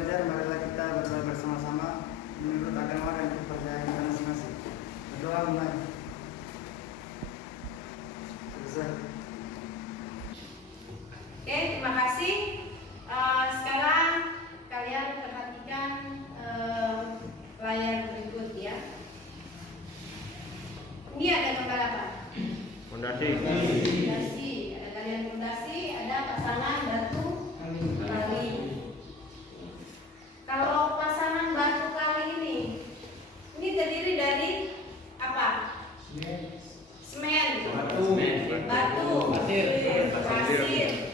belajar, marilah kita berdoa bersama-sama menurut agama dan kepercayaan kita masing-masing. Berdoa mulai. Selesai. Oke, terima kasih. Sekarang kalian perhatikan layar berikut ya. Ini ada gambar apa? Fondasi. Fondasi. Ada galian fondasi, ada pasangan batu kali. Kalau pasangan batu kali ini terdiri dari apa? Semen, batu, pasir,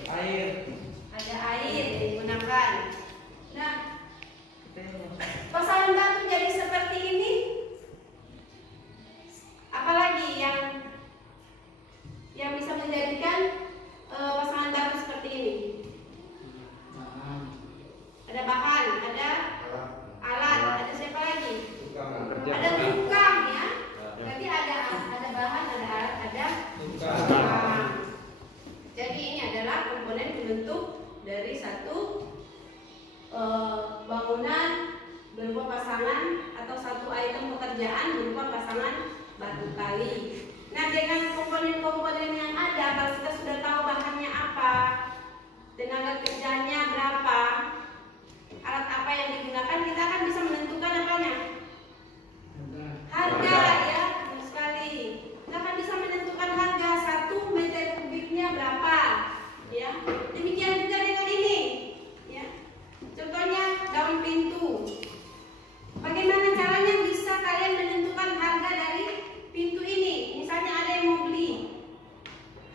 air. ada air yang digunakan. Nah, pasangan batu jadi seperti ini. Apalagi yang bisa menjadikan pasangan batu seperti ini? Ada bahan, ada alat, ada siapa lagi? Ada tukang ya. Berarti ada bahan, ada alat, ada tukang. Jadi ini adalah komponen pembentuk dari satu bangunan berupa pasangan atau satu item pekerjaan berupa pasangan batu kali. Nah, dengan komponen-komponen yang ada, kalau kita sudah tahu bahannya apa, tenaga kerjanya berapa, alat apa yang digunakan, kita akan bisa menentukan apanya? Harga ya, benar sekali. Kita akan bisa menentukan harga 1 meter kubiknya berapa ya. Demikian juga dengan ini ya. Contohnya daun pintu. Bagaimana caranya bisa kalian menentukan harga dari pintu ini? Misalnya ada yang mau beli,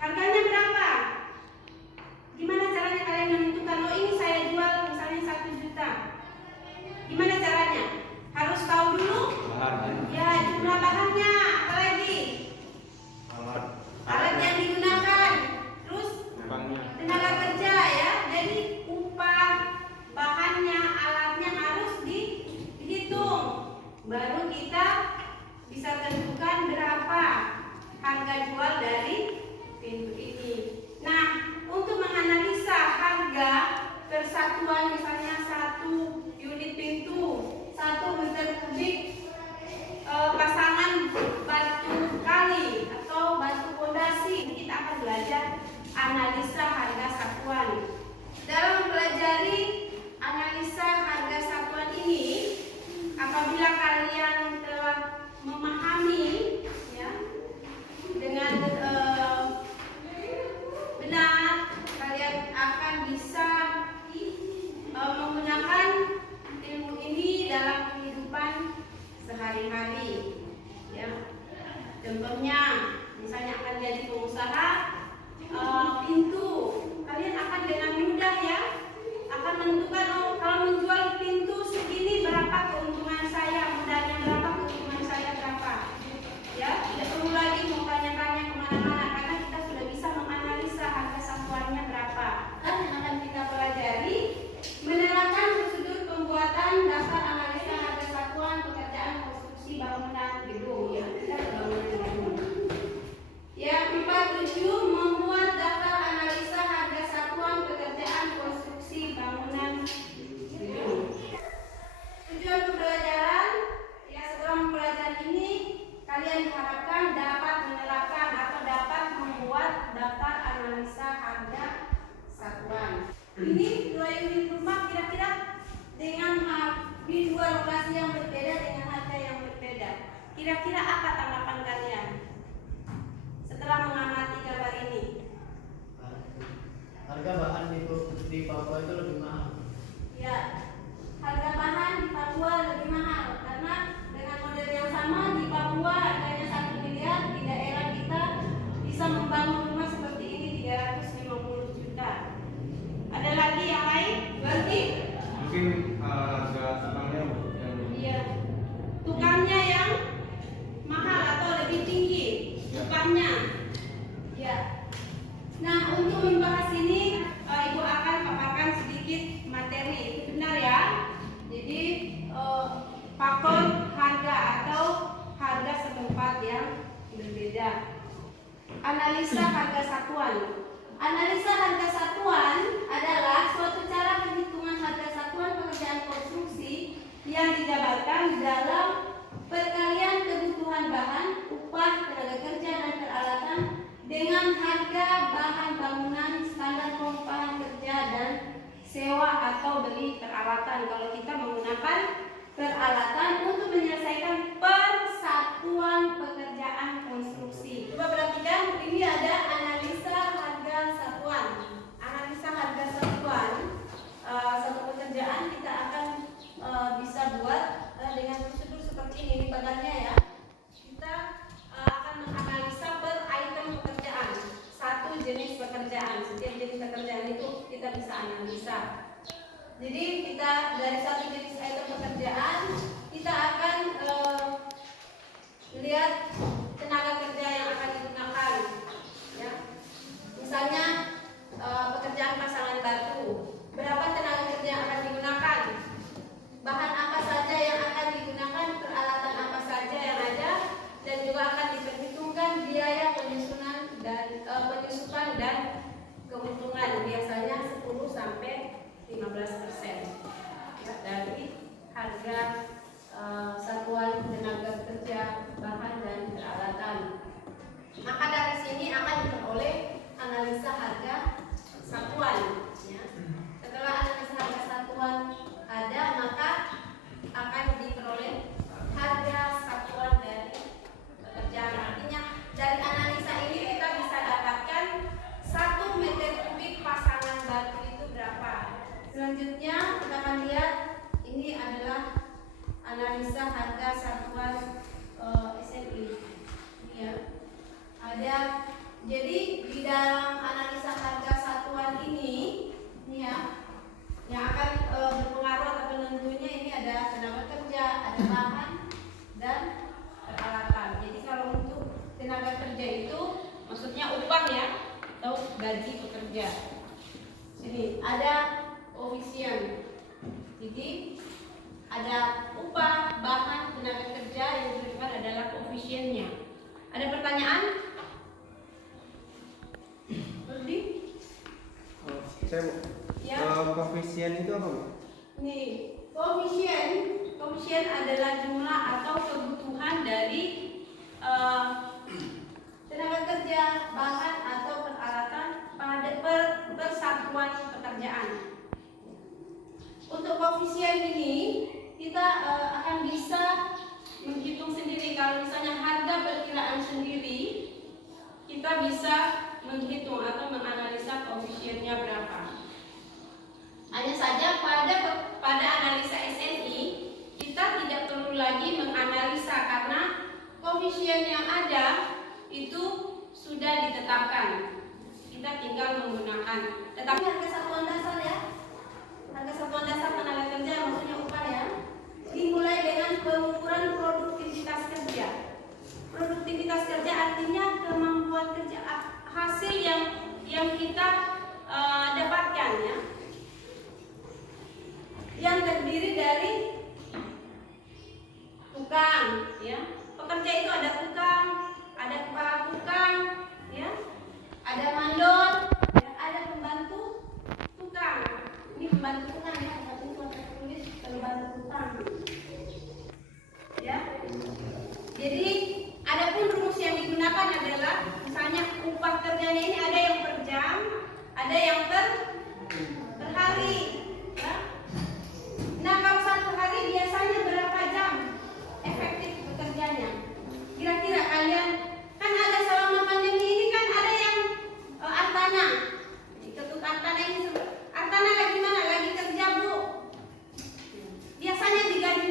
harganya berapa? Gimana caranya kalian menentukan? Oh, ini saya jual misalnya 1 juta. Gimana caranya? Harus tahu dulu ya jumlah bahannya, apalagi alat yang digunakan, terus tenaga kerja ya. Jadi upah, bahannya, alatnya harus dihitung. Baru kita bisa tentukan berapa harga jual dari pintu ini. Nah, untuk menganalisa harga persatuan misalnya 1 unit pintu, 1 meter kubik pasangan batu kali atau batu fondasi, kita akan belajar analisa harga satuan. Dalam mempelajari analisa harga satuan ini, apabila kalian telah memahami ya dengan benar, kalian akan bisa menggunakan ilmu ini dalam kehidupan sehari-hari ya. Contohnya misalnya akan jadi pengusaha pintu, kalian akan dengan mudah ya akan menentukan, oh, kalau menjual pintu segini berapa keuntungan saya, modalnya berapa, keuntungan saya berapa ya. Tidak perlu lagi mau tanya-tanya kemana-mana karena kita sudah bisa menganalisa harga satuannya berapa. Dan yang akan kita pelajari menerapkan prosedur pembuatan daftar analisa harga satuan pekerjaan konstruksi bangunan gedung ya. Kita bangunan gedung. Yang 47, membuat daftar analisa harga satuan pekerjaan konstruksi bangunan gedung. Tujuan pembelajaran ya, setelah mempelajari ini kalian diharapkan dapat menerapkan atau dapat membuat daftar analisa harga satuan. Ini 2 unit rumah kira-kira dengan di 2 lokasi yang berbeda dengan harga yang berbeda. Kira-kira apa tanggapan kalian setelah mengamati gambar ini? Harga bahan di Papua itu lebih mahal. Ya, harga bahan di Papua lebih mahal karena dengan model yang sama di Papua harganya 1 miliar, di daerah kita bisa membangun rumah seperti ini 350 juta. Ada lagi yang lain? Berarti Mungkin harga tukangnya yang iya, tukangnya yang mahal atau lebih tinggi tukangnya. Ya. Nah, untuk membahas ini Ibu akan paparkan sedikit materi, itu benar ya. Jadi faktor harga atau harga setempat yang berbeda. Analisa harga satuan. Analisa harga satuan adalah suatu cara perhitungan harga satuan pekerjaan yang dijabarkan dalam perkalian kebutuhan bahan, upah, tenaga kerja, dan peralatan dengan harga bahan bangunan, standar pengupahan kerja, dan sewa atau beli peralatan. Kalau kita menggunakan peralatan untuk menyelesaikan persatuan pekerjaan konstruksi. Coba perhatikan, ini ada analisa harga satuan. Analisa harga satuan satu pekerjaan kita akan bisa buat dengan prosedur seperti ini badannya ya. Kita akan menganalisa per item pekerjaan, satu jenis pekerjaan. Setiap jenis pekerjaan itu kita bisa analisa. Jadi kita dari satu jenis item pekerjaan kita akan lihat tenaga kerja yang akan digunakan. Ya. Misalnya pekerjaan pasangan batu, berapa tenaga kerja yang akan digunakan? Bahan apa saja yang akan digunakan, peralatan apa saja yang ada, dan juga akan diperhitungkan biaya penyusunan dan penyusupan dan keuntungan, biasanya 10 sampai 15% ya, dari harga satuan tenaga kerja, bahan, dan peralatan. Maka dari sini akan diperoleh analisa harga satuan. Ya. Setelah analisa harga satuan ada, maka akan diperoleh harga satuan dari pekerjaan. Artinya dari analisa ini kita bisa dapatkan 1 meter kubik pasangan batu itu berapa. Selanjutnya kita akan lihat ini adalah analisa harga satuan SNI. Ya. Ada, jadi di dalam analisa harga satuan ini ya, yang akan berpengaruh atau penentunya ini ada tenaga kerja, ada bahan, dan peralatan. Jadi kalau untuk tenaga kerja itu maksudnya upah ya, atau gaji pekerja. Sini ada koefisien. Jadi ada upah, bahan, tenaga kerja, yang diberikan adalah koefisiennya. Ada pertanyaan? Rudi? Saya Ya. koefisien itu apa, Bu? Nih, koefisien adalah jumlah atau kebutuhan dari tenaga kerja, bahan, atau peralatan pada persatuan pekerjaan. Untuk koefisien ini kita akan bisa menghitung sendiri. Kalau misalnya harga perkiraan sendiri, kita bisa menghitung atau menganalisa koefisiennya berapa. Hanya saja pada analisa SNI kita tidak perlu lagi menganalisa karena koefisien yang ada itu sudah ditetapkan. Kita tinggal menggunakan. Tetapi harga satuan dasar ya, harga satuan dasar tenaga kerja maksudnya upah ya, dimulai dengan pengukuran produktivitas kerja. Produktivitas kerja artinya kemampuan kerja, hasil yang kita dapatkan ya, yang terdiri dari tukang ya. Pekerja itu ada tukang, ada kepala tukang ya, ada mandor ya, ada pembantu tukang. Ini pembantu tukang ya, tapi saya tulis pembantu tukang ya. Jadi adapun rumus yang digunakan adalah misalnya upah kerjanya ini ada yang per jam, ada yang per hari ya. Nah, kalau satu hari biasanya berapa jam efektif bekerjanya? Kira-kira kalian kan ada selama pandemi ini kan ada yang Artana. Ketut Artana ini, Artana lagi mana? Lagi kerja, Bu. Biasanya digaji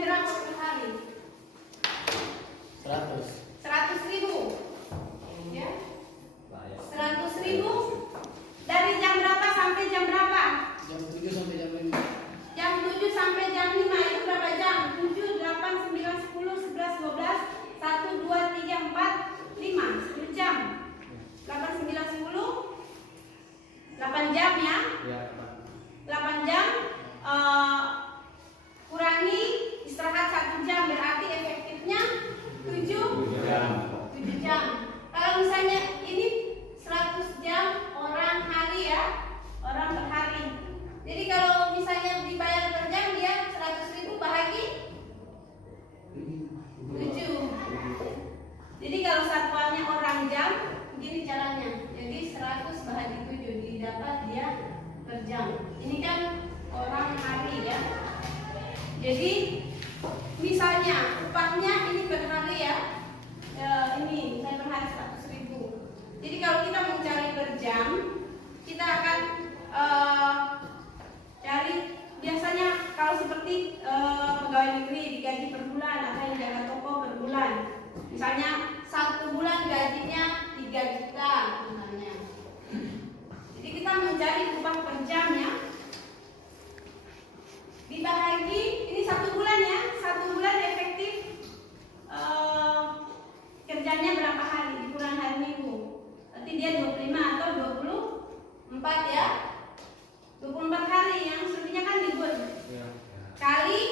Jadi misalnya upahnya ini per hari ya, ini misalnya per hari 100.000. Jadi kalau kita mencari per jam, kita akan cari biasanya kalau seperti pegawai negeri digaji per bulan atau yang jaga toko per bulan. Misalnya 1 bulan gajinya 3 juta misalnya. Jadi kita mencari upah per jamnya. Dibagi ini 1 bulan ya, 1 bulan efektif kerjanya berapa hari, dikurang hari minggu. Berarti dia 25 atau 24 ya. 24 hari yang selebihnya kan libur. Kali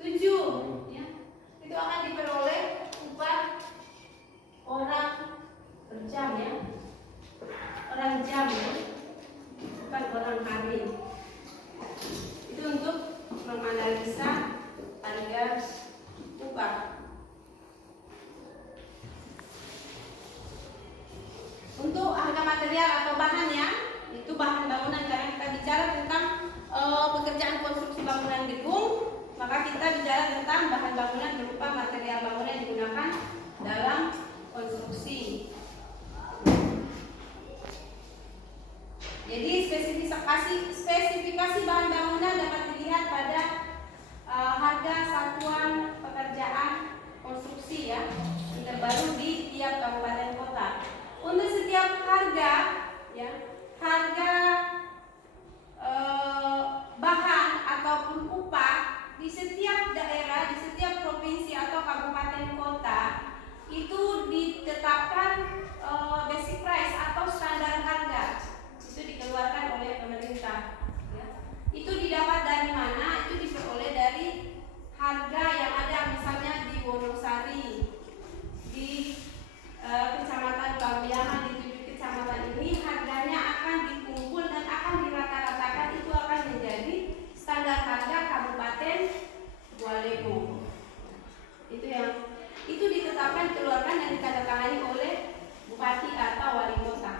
7 ya. Itu akan diperoleh upah orang per jam ya. Orang jam ya. Bukan orang hari. Itu untuk menganalisa harga upah. Untuk harga material atau bahan ya, itu bahan bangunan karena kita bicara tentang pekerjaan konstruksi bangunan gedung, maka kita bicara tentang bahan bangunan berupa material bangunan yang digunakan dalam konstruksi. Jadi spesifikasi bahan bangunan dapat dilihat pada harga satuan pekerjaan konstruksi ya, yang terbaru di tiap kabupaten kota. Untuk setiap harga ya, harga bahan ataupun upah di setiap daerah, di setiap provinsi atau kabupaten kota itu ditetapkan basic price atau standar harga. Itu dikeluarkan oleh pemerintah ya. Itu didapat dari mana? Itu diperoleh dari harga yang ada misalnya di Wonosari, di kecamatan Babiangan, di 7 kecamatan ini harganya akan dikumpul dan akan dirata-ratakan, itu akan menjadi standar harga Kabupaten Gualemo. Itu ditetapkan, dikeluarkan dan ditandatangani oleh bupati atau wali kota.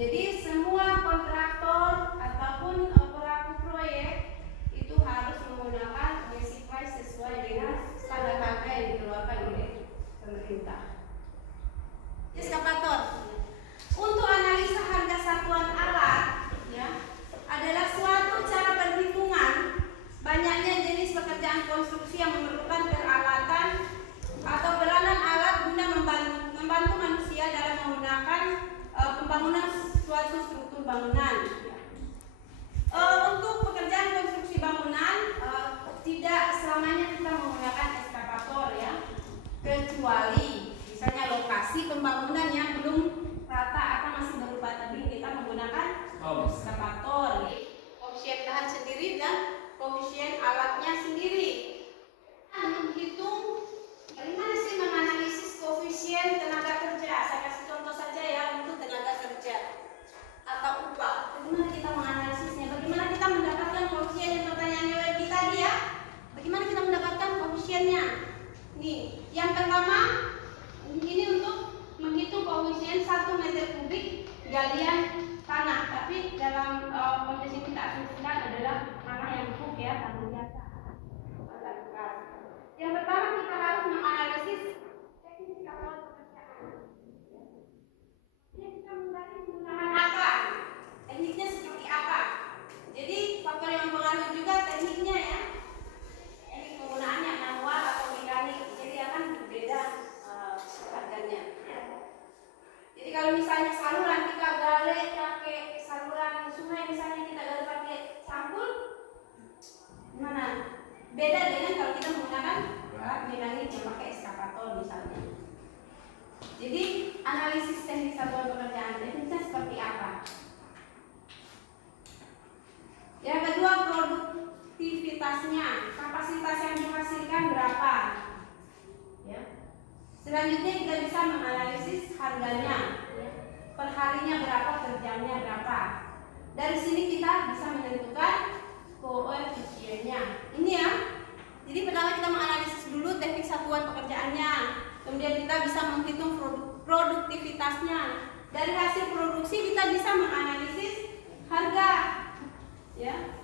Jadi semua kontraktor ataupun pelaku proyek itu harus menggunakan basic price sesuai dengan standar harga yang dikeluarkan oleh pemerintah. Eskavator. Untuk analisa harga satuan alat ya, adalah suatu cara perhitungan banyaknya jenis pekerjaan konstruksi yang memerlukan peralatan atau peranan alat guna membantu manusia dalam menggunakan pembangunan suatu struktur bangunan. Untuk pekerjaan konstruksi bangunan tidak selamanya kita menggunakan eskavator ya, kecuali misalnya lokasi pembangunan yang belum rata atau masih berupa tebing, kita menggunakan eskavator. Koefisien tahan sendiri dan koefisien alatnya sendiri. Menghitung bagaimana sih menganalisis koefisien tenaga kerja. Saya kasih contoh saja ya untuk tenaga kerja atau upah. Bagaimana kita menganalisisnya? Bagaimana kita mendapatkan koefisien yang pertanyaannya WB tadi ya? Bagaimana kita mendapatkan koefisiennya? Nih, yang pertama ini untuk menghitung koefisien 1 meter kubik galian tanah. Tapi dalam konteks ini kita asumsikan adalah tanah yang empuk ya, tanah biasa. Yang pertama kita harus menganalisis teknik kapal pekerjaan. Ini kita menggunakan apa? Tekniknya seperti apa? Jadi faktor yang mempengaruhi juga tekniknya ya. Teknik penggunaannya manual atau mekanik, jadi akan berbeda harganya. Jadi kalau misalnya saluran kita gali pakai saluran sungai, misalnya kita gali pakai sampul, gimana? Beda dengan kalau kita menggunakan alat mekanik yang pakai eskavator misalnya. Jadi analisis teknik satuan pekerjaan tekniknya seperti apa? Yang kedua, produktivitasnya, kapasitas yang dihasilkan berapa? Ya. Selanjutnya kita bisa menganalisis harganya, ya. Perharinya berapa, per jamnya berapa. Dari sini kita bisa menentukan koefisiennya. Ini ya. Jadi pertama kita menganalisis dulu teknik satuan pekerjaannya, kemudian kita bisa menghitung produktivitasnya. Dari hasil produksi kita bisa menganalisis harga, ya.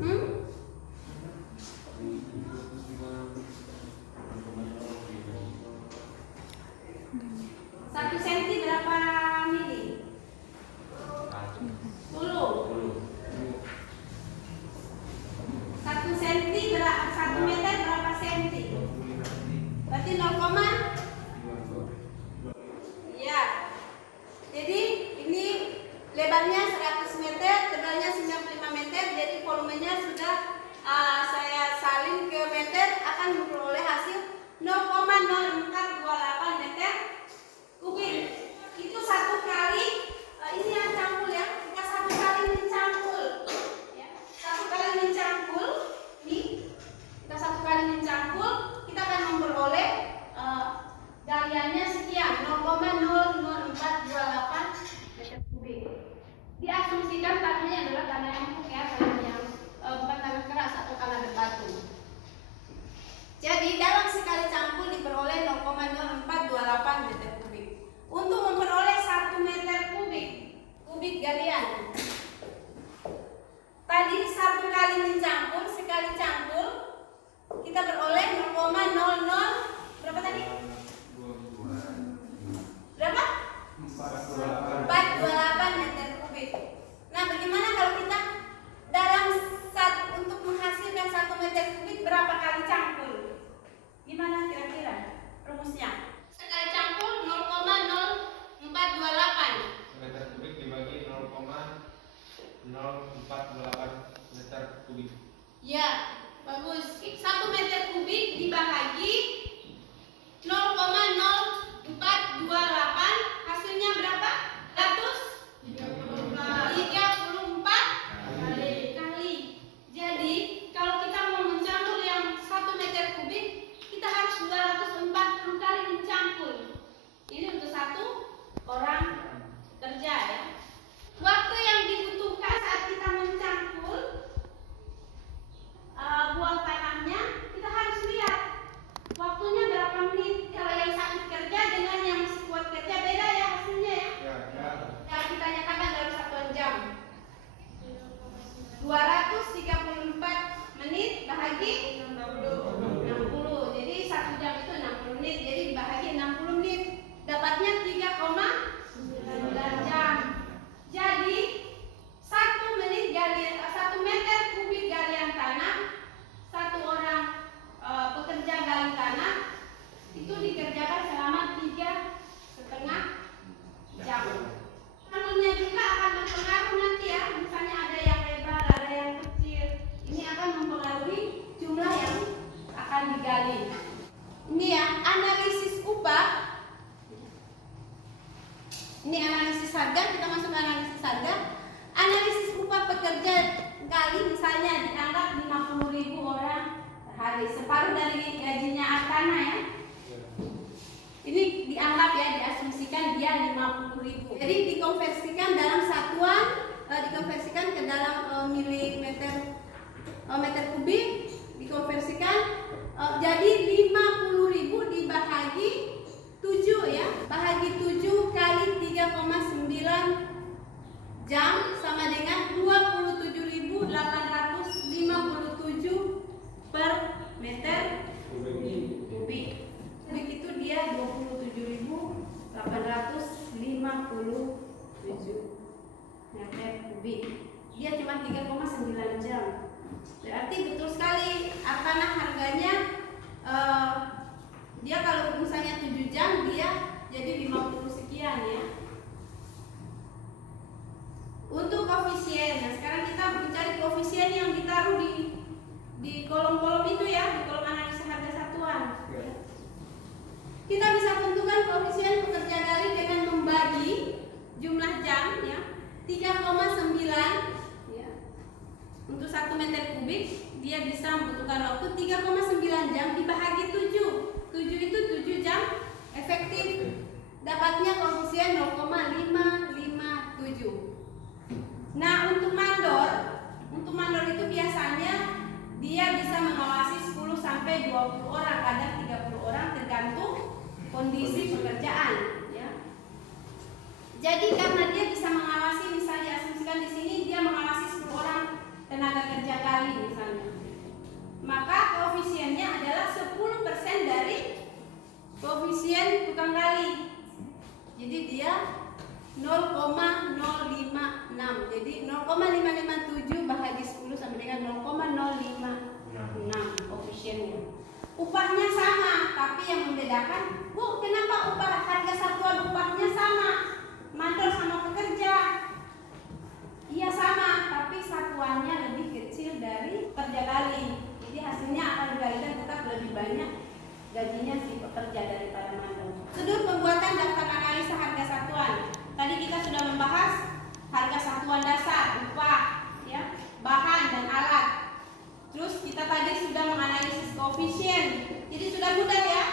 Satu senti berapa mili? 10. Satu senti berapa? 1 meter berapa senti? Berarti 0, ya. Jadi ini lebarnya 100 meter, tebalnya 95 meter. Jadi volumenya sudah saya salin ke meter, akan memperoleh hasil 0,0428 meter kubik. Itu satu kali ini yang campur ya. Kita satu kali mencangkul ya. Satu kali mencangkul nih. Kita satu kali mencangkul, kita akan memperoleh galiannya sekian 0,00428 meter kubik. Diasumsikan tanahnya adalah tanah yang empuk ya, tanah yang bukan tanah keras atau tanah berbatu. Jadi dalam sekali campur diperoleh 0,0428 meter kubik. Untuk memperoleh 1 meter kubik galian, tadi satu kali mencampur, sekali campur kita beroleh 0,00 berapa tadi? Berapa? 428 meter kubik. Nah, bagaimana kalau kita untuk menghasilkan 1 meter kubik berapa kali campur? Gimana kira-kira rumusnya? Sekali campur 0,0428 meter kubik dibagi 0,048 meter kubik. ya, bagus. 1 meter kubik dibagi 0,0428 hasilnya berapa? 134 kali. Jadi kalau kita mau mencampur yang 1 meter kubik, kita harus 240 kali mencampur. Ini untuk satu orang kerja ya. Waktu yang dibutuhkan saat kita mencampur buang tanahnya, kita harus lihat waktunya berapa menit. Kalau yang sakit kerja dengan yang masih kuat kerja beda ya hasilnya ya. Yang kita nyatakan dalam 1 jam 234 menit bahagi 60. Jadi 1 jam itu 60 menit. Jadi dibahagi 60 menit dapatnya 3,9 jam. Jadi 1 menit galian 1 meter kubik galian tanah, satu orang pekerja gali tanah itu dikerjakan selama 3,5 jam. Alurnya juga akan berpengaruh nanti ya. Misalnya ada yang lebar, ada yang kecil. Ini akan mempengaruhi jumlah yang akan digali. Ini ya, analisis upah. Ini analisis harga, kita masuk ke analisis harga. Analisis upah pekerja gali misalnya dianggap 50.000 orang per hari, separuh dari gajinya tanah ya. Ini dianggap ya, diasumsikan dia 50.000. Jadi dikonversikan dalam satuan, dikonversikan ke dalam milimeter meter kubik, dikonversikan jadi 50.000 dibahagi 7 ya. Bahagi 7 kali 3,9 jam sama dengan 27.857 per meter kubik. Kubik itu dia 27.857 meter kubik. Dia cuma 3,9 jam. Berarti betul sekali tanah harganya dia kalau misalnya 7 jam dia jadi 50 sekian ya. Untuk koefisien, nah sekarang kita mencari koefisien yang ditaruh di kolom-kolom itu ya, di kolom analisa harga satuan. Kita bisa tentukan koefisien pekerja gali dengan membagi jumlah jam ya, 3,9 ya. Untuk 1 meter kubik dia bisa membutuhkan waktu 3,9 jam dibahagi 7. 7 itu 7 jam efektif. Dapatnya koefisien 0,557. Nah, untuk mandor itu biasanya dia bisa mengawasi 10 sampai 20 orang, kadang 30 orang tergantung kondisi pekerjaan ya. Jadi karena dia bisa mengawasi, misalnya asumsikan di sini dia mengawasi 10 orang tenaga kerja gali. dia 0,056. Jadi 0,557 bahagi 10 sama dengan 0,056 koefisiennya. Upahnya sama, tapi yang membedakan, Bu, kenapa harga satuan upahnya sama? Mandor sama pekerja. Iya sama, tapi satuannya lebih kecil dari pekerja kali. Jadi hasilnya akan dikalikan tetap lebih banyak gajinya si pekerja daripada mandor. Sudut pembuatan daftar analisa harga satuan. Tadi kita sudah membahas harga satuan dasar, upah, ya, bahan dan alat. Terus kita tadi sudah menganalisis koefisien. Jadi sudah mudah ya.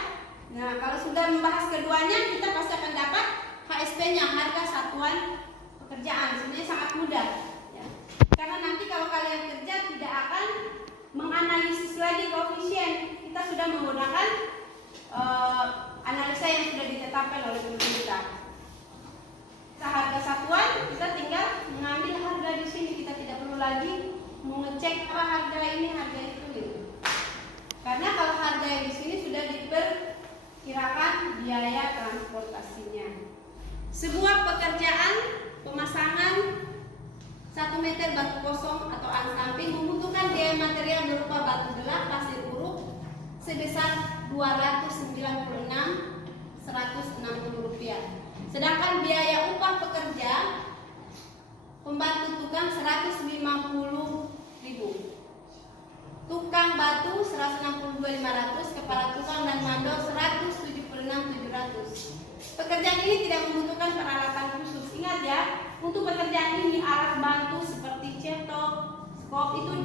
Nah, kalau sudah membahas keduanya, kita pasti akan dapat HSP-nya, harga satuan pekerjaan. Sebenarnya sangat mudah ya. Karena nanti kalau kalian kerja tidak akan menganalisis lagi koefisien. Kita sudah menggunakan analisa yang sudah ditetapkan oleh pemerintah. Harga satuan kita tinggal mengambil harga di sini, kita tidak perlu lagi mengecek apa harga ini, harga itu gitu. Karena kalau harga yang di sini sudah diperkirakan biaya transportasinya. Sebuah pekerjaan pemasangan 1 meter batu kosong atau unstamping membutuhkan biaya material berupa batu gelap, pasir uruk sebesar Rp296.160. Sedangkan biaya upah pekerja pembantu tukang 150.000, tukang batu 162.500, kepala tukang dan mandor 176.700. Pekerjaan ini tidak membutuhkan peralatan khusus. Ingat ya, untuk pekerjaan ini alat bantu seperti cetok, skop itu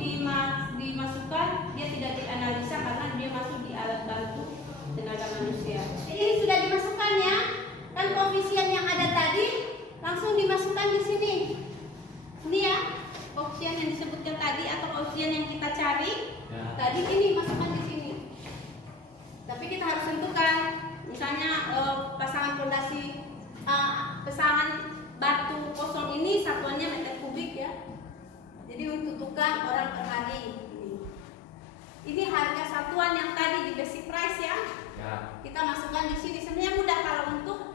dimasukkan, dia tidak dianalisa karena dia masuk di alat bantu tenaga manusia. Ini sudah dimasukkan ya. Kan koefisien yang ada tadi langsung dimasukkan di sini. Ini ya, koefisien yang disebutkan tadi atau koefisien yang kita cari ya. Tadi ini masukkan di sini. Tapi kita harus tentukan, misalnya pasangan fondasi, pasangan batu kosong ini satuannya meter kubik ya. Jadi untuk tukang orang per hari. Ini harga satuan yang tadi di basic price ya. Kita masukkan di sini. Sebenarnya mudah kalau untuk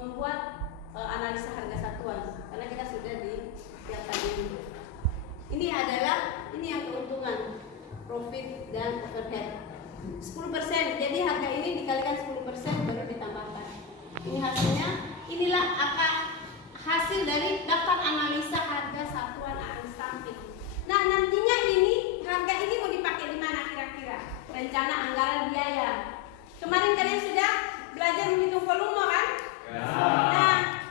membuat analisa harga satuan karena kita sudah di yang tadi. Ini adalah yang keuntungan, profit dan overhead 10%. Jadi harga ini dikalikan 10% baru ditambahkan. Ini hasilnya. Inilah hasil dari daftar analisa harga satuan unstamping. Nah, nantinya harga ini mau dipakai di mana kira-kira? Rencana anggaran biaya. Kemarin kalian sudah belajar menghitung volume kan? Ya. Nah,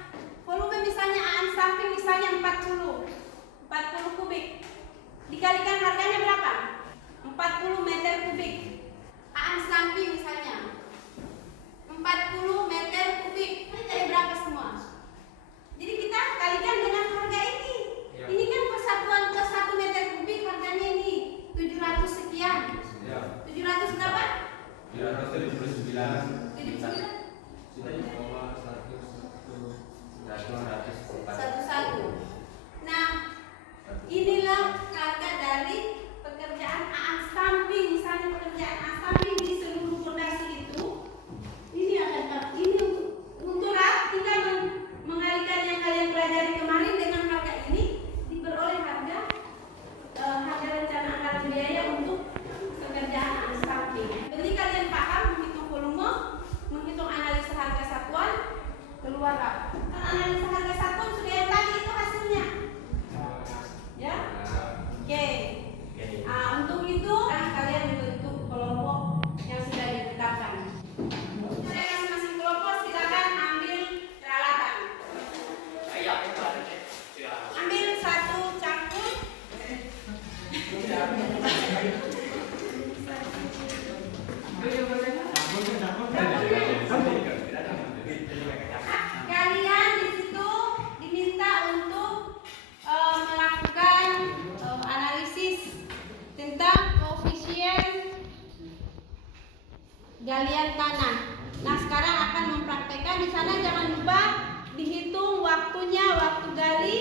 volume misalnya unstamping misalnya 40 kubik. Dikalikan harganya berapa? 40 meter kubik. Unstamping misalnya 40 meter kubik. Ini dari berapa semua? Jadi kita kalikan dengan harga ini. Ya. Ini kan persatuan ke 1 meter kubik harganya ini 700 sekian. Ya. 700 berapa? 779. 79. 11. Nah, inilah harga dari pekerjaan unstamping. Misalnya pekerjaan unstamping di seluruh fondasi itu, ini untuk tinggal mengalihkan yang kalian pelajari kemarin dengan harga ini diperoleh harga rencana anggaran biaya untuk pekerjaan unstamping. Jadi kalian paham menghitung volume, menghitung analisa harga satuan, keluar kan analisa harga satuan sudah yang tadi itu hasilnya ya. Oke. Untuk itu kalian membentuk kelompok yang sudah ditetapkan. Masing-masing kelompok silakan ambil peralatan. Ambil 1 cangkul. Kalian di situ diminta untuk melakukan analisis tentang koefisien galian tanah. Nah, sekarang akan mempraktekkan di sana. Jangan lupa dihitung waktunya, waktu gali,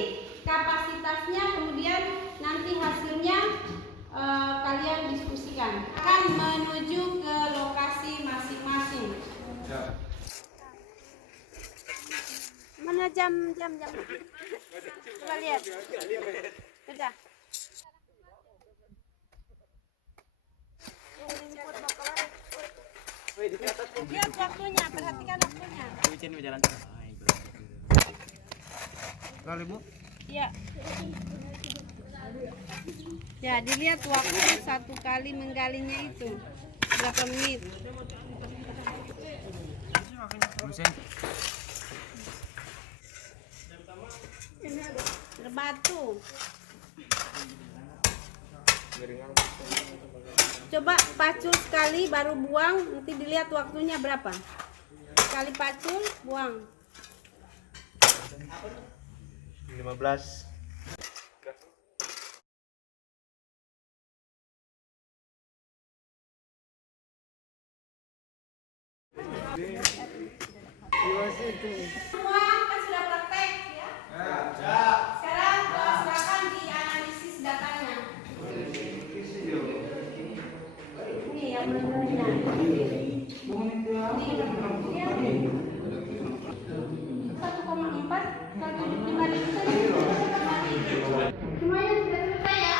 kapasitasnya, kemudian nanti hasilnya kalian diskusikan. Akan menuju ke lokasi masing-masing. Ya. jam. Coba lihat. Sudah. Lihat waktunya, perhatikan waktunya. Lalu Bu? Iya. Ya, dilihat waktu satu kali menggalinya itu berapa menit. Berbatu. Coba pacul sekali baru buang, nanti dilihat waktunya berapa. Sekali pacul, buang. 15. Semua kan sudah praktek ya? Sekarang silakan dianalisis datanya. Ini yang benar-benarnya. 1,4 kali 5.000. Semuanya sudah selesai ya?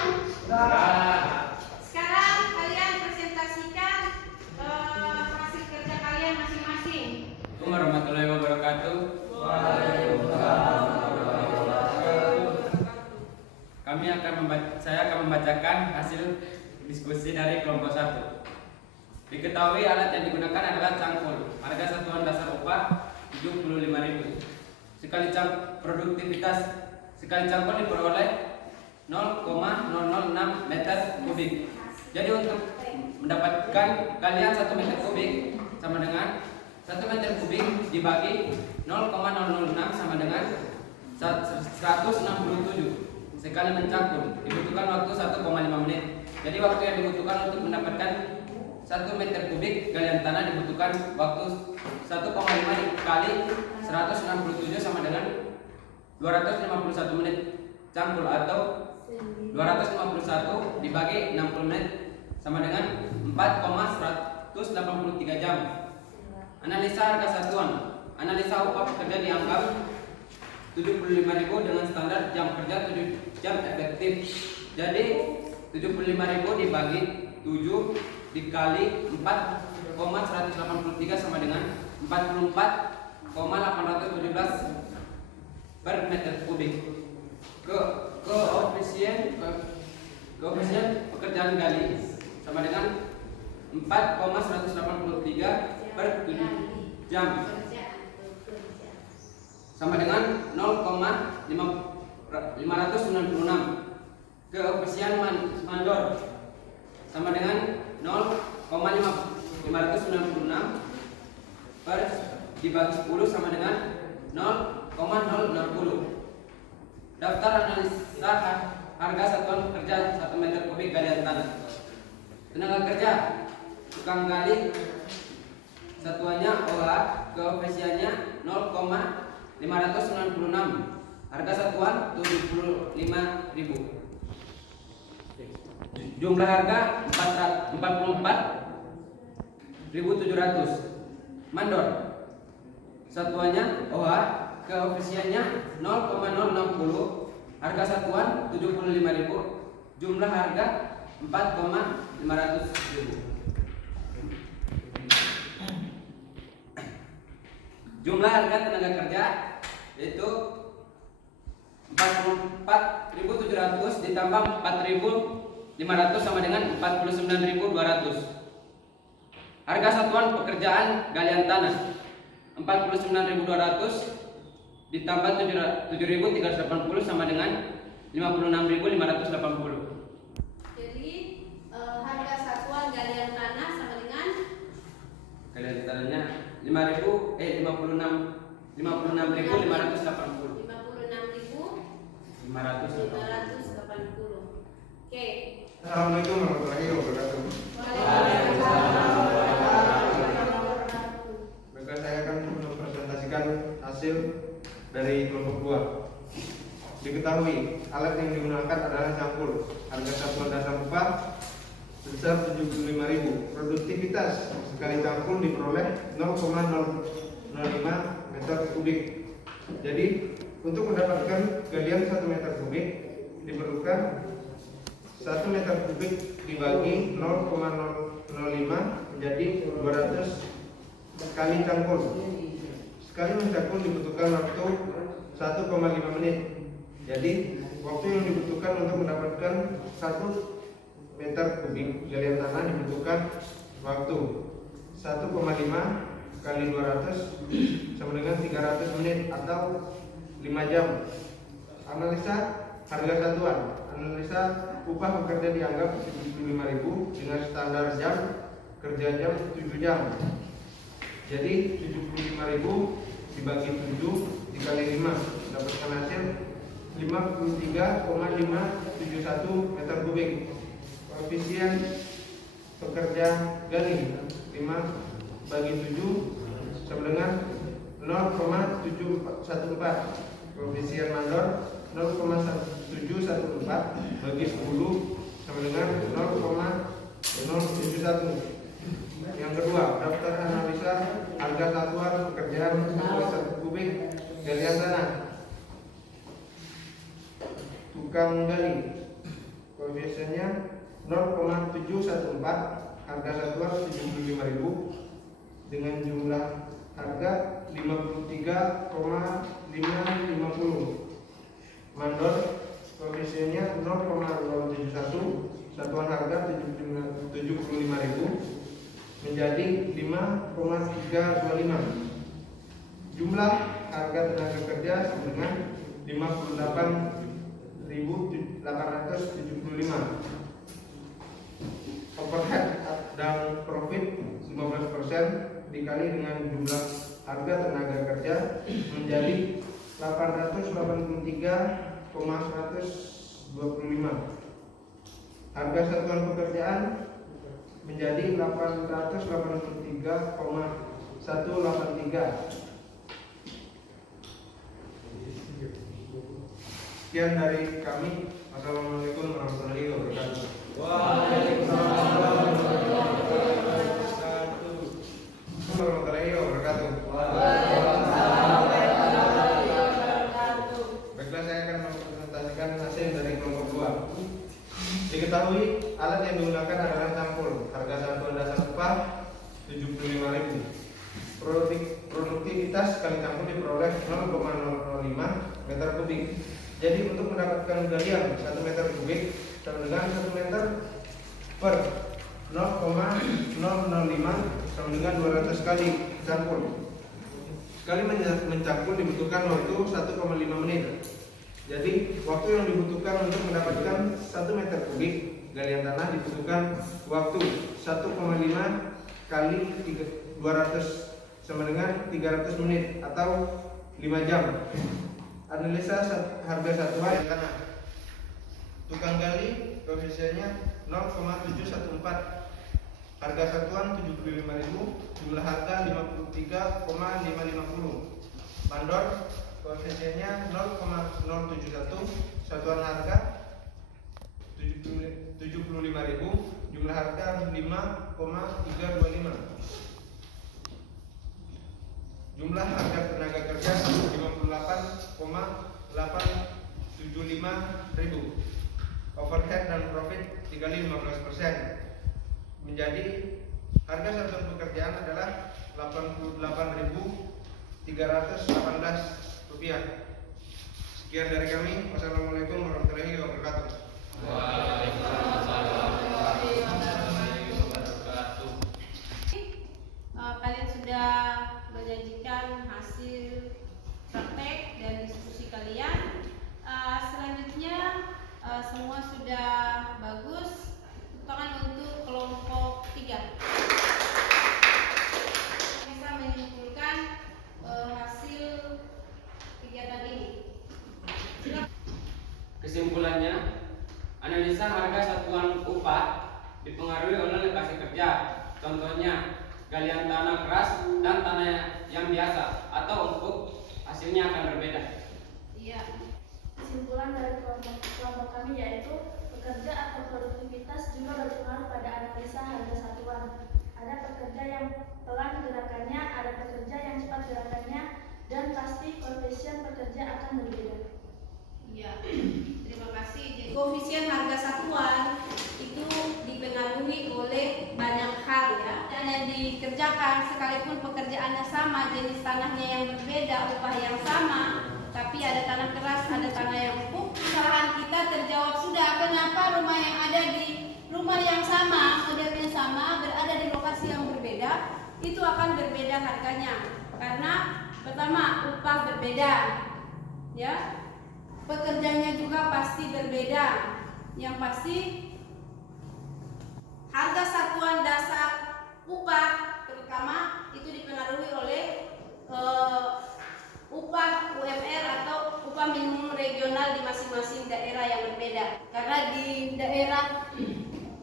Sekarang kalian presentasikan hasil kerja kalian masing-masing. Assalamualaikum warahmatullahi wabarakatuh. Saya akan membacakan hasil diskusi dari kelompok 1. Diketahui alat yang digunakan adalah cangkul. Harga satuan dasar upah 75.000. Sekali cangkul diperoleh 0,006 meter kubik. Jadi untuk mendapatkan kalian 1 meter kubik sama dengan 1 meter kubik dibagi 0,006 sama dengan 167. Sekali mencangkul dibutuhkan waktu 1,5 menit. Jadi waktu yang dibutuhkan untuk mendapatkan 1 meter kubik galian tanah dibutuhkan waktu 1,5 dikali 167 sama dengan 251 menit cangkul, atau 251 dibagi 60 menit sama dengan 4,183 jam. Analisa harga satuan. Analisa upah pekerja dianggap 75.000 dengan standar jam kerja 7 jam efektif. Jadi 75.000 dibagi 7 dikali 4,183 sama dengan 44,817 per meter kubik. Koefisien pekerjaan gali sama dengan 4,183 per 7 jam sama dengan 0,596. Koefisien mandor sama dengan 0,596 per dibagi 10 sama dengan 0,060. Daftar analisa harga satuan pekerja 1 meter kubik galian tanah. Tenaga kerja tukang gali satuannya OH, koefisiennya 0,596. Harga satuan 75.000. Jumlah harga 44.700. Mandor satuannya OH, koefisiennya 0,060. Harga satuan 75.000. Jumlah harga 4,500.000. Jumlah harga tenaga kerja yaitu 44.700 ditambah 4.500 sama dengan 49.200. Harga satuan pekerjaan galian tanah 49.200 ditambah 7.380 sama dengan 56.580. Jadi harga satuan galian tanah sama dengan Galian tanahnya 56.580. 56.580. Oke. Assalamualaikum warahmatullahi wabarakatuh. Maka saya akan mempresentasikan hasil dari kelompok 2. Diketahui alat yang digunakan adalah cangkul. Harga satuan dasar upah sebesar 75.000. Produktivitas sekali cangkul diperoleh 0,005 meter kubik. Jadi untuk mendapatkan galian 1 meter kubik diperlukan 1 meter kubik dibagi 0,005 menjadi 200 kali cangkul. Sekali mencangkul dibutuhkan waktu 1,5 menit. Jadi waktu yang dibutuhkan untuk mendapatkan 1 meter kubik galian tanah dibutuhkan waktu 1,5 kali 200 sama dengan 300 menit atau 5 jam. Analisa harga satuan. Analisa upah pekerja dianggap 75.000 dengan standar jam kerja jam 7 jam. Jadi 75.000 dibagi 7 dikali 5 dapatkan hasil 53,571 meter kubik. Koefisien pekerja gali 5 bagi 7 sama dengan 0,714. Koefisien mandor 0,714 bagi 10 sama dengan 0,071. Yang kedua, daftar analisa harga satuan pekerjaan meter kubik galian tanah. Tukang gali koefisiennya 0,714, harga satuan 75.000 dengan jumlah harga 53,550. Mandor koefisiennya 0,071, satuan harga 75.000 menjadi 5,325. Jumlah harga tenaga kerja sama dengan 58.875. Overhead dan profit 15% dikali dengan jumlah harga tenaga kerja menjadi 883,125. Harga satuan pekerjaan menjadi 883,183. Sekian dari kami. Wassalamualaikum warahmatullahi wabarakatuh. Waalaikumsalam warahmatullahi wabarakatuh. Baiklah, saya akan mempresentasikan hasil dari kelompok 2. Diketahui alat yang digunakan adalah cangkul. Harga satuan dasar upah 75.000. Produktivitas kali cangkul diperoleh 0,005 meter kubik. Jadi untuk mendapatkan galian 1 meter kubik sama dengan 1 meter per 0,005 sama dengan 200 kali cangkul. Sekali mencangkul dibutuhkan waktu 1,5 menit. Jadi waktu yang dibutuhkan untuk mendapatkan 1 meter kubik galian tanah dibutuhkan waktu 1,5 kali 200 sama dengan 300 menit atau 5 jam. Analisa harga satuan tanah. Tukang gali koefisiennya 0,714. Harga satuan 75.000, jumlah harga 53,550. Mandor koefisiennya 0,071, satuan harga 75.000, jumlah harga 5,325. Jumlah harga tenaga kerja 58,875.000. Overhead dan profit dikali 15% menjadi harga satuan pekerjaan adalah 88.318 rupiah. Sekian dari kami. Wassalamualaikum warahmatullahi wabarakatuh. Waalaikumsalam warahmatullahi wabarakatuh. Kalian sudah menyajikan hasil praktek dan diskusi kalian. Selanjutnya semua sudah bagus. Tangan untuk kelompok 3. Bisa menyimpulkan hasil kegiatan ini. Kesimpulannya, analisa harga satuan upah dipengaruhi oleh lokasi kerja. Contohnya, galian tanah keras dan tanah yang biasa atau empuk, hasilnya akan berbeda. Iya. Kesimpulan dari kelompok kami yaitu pekerja atau produktivitas juga berpengaruh pada analisa harga satuan. Ada pekerja yang pelan gerakannya, ada pekerja yang cepat gerakannya, dan pasti koefisien pekerja akan berbeda. Ya, terima kasih. Jadi, koefisien harga satuan itu dipengaruhi oleh banyak hal ya. Dan yang dikerjakan sekalipun pekerjaannya sama, jenis tanahnya yang berbeda, upah yang sama, tapi ada tanah keras, ada tanah yang empuk. Kesalahan kita terjawab sudah. Kenapa rumah yang ada di rumah yang sama, modelnya sama, berada di lokasi yang berbeda, itu akan berbeda harganya. Karena pertama upah berbeda, ya. Pekerjanya juga pasti berbeda. Yang pasti harga satuan dasar upah terutama itu dipengaruhi oleh upah UMR atau upah minimum regional di masing-masing daerah yang berbeda. Karena di daerah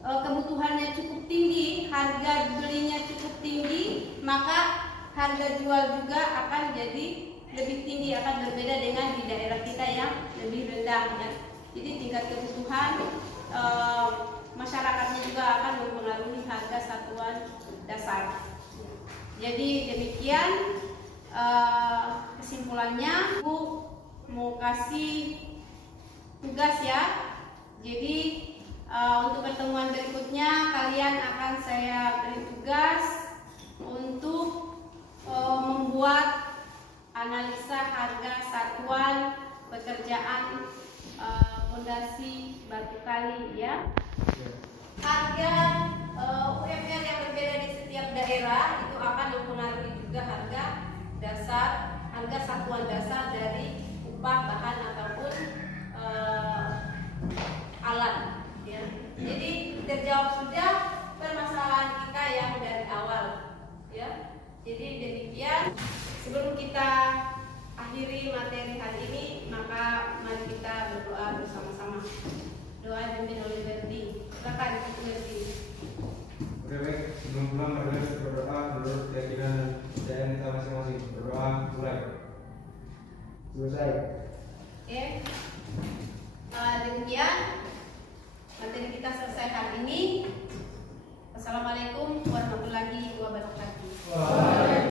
kebutuhannya cukup tinggi, harga belinya cukup tinggi, maka harga jual juga akan jadi lebih tinggi, akan berbeda dengan di daerah kita yang lebih rendah ya. Jadi tingkat kebutuhan masyarakatnya juga akan mempengaruhi harga satuan dasar. Jadi demikian kesimpulannya. Bu mau kasih tugas ya. Jadi untuk pertemuan berikutnya kalian akan saya beri tugas untuk membuat analisa harga satuan pekerjaan fondasi batu kali ya. Harga UMR yang berbeda di setiap daerah itu akan mempengaruhi juga harga dasar, harga satuan dasar dari upah bahan ataupun alat ya. Jadi terjawab sudah permasalahan kita yang dari awal ya. Jadi demikian. Sebelum kita akhiri materi hari ini, maka mari kita berdoa bersama-sama. Doa dipimpin oleh Berti. Silakan Berti. Oke baik, sebelum pulang mari kita berdoa menurut keyakinan dan kepercayaan kita masing-masing. Berdoa mulai. Selesai. Oke. Demikian materi kita selesai hari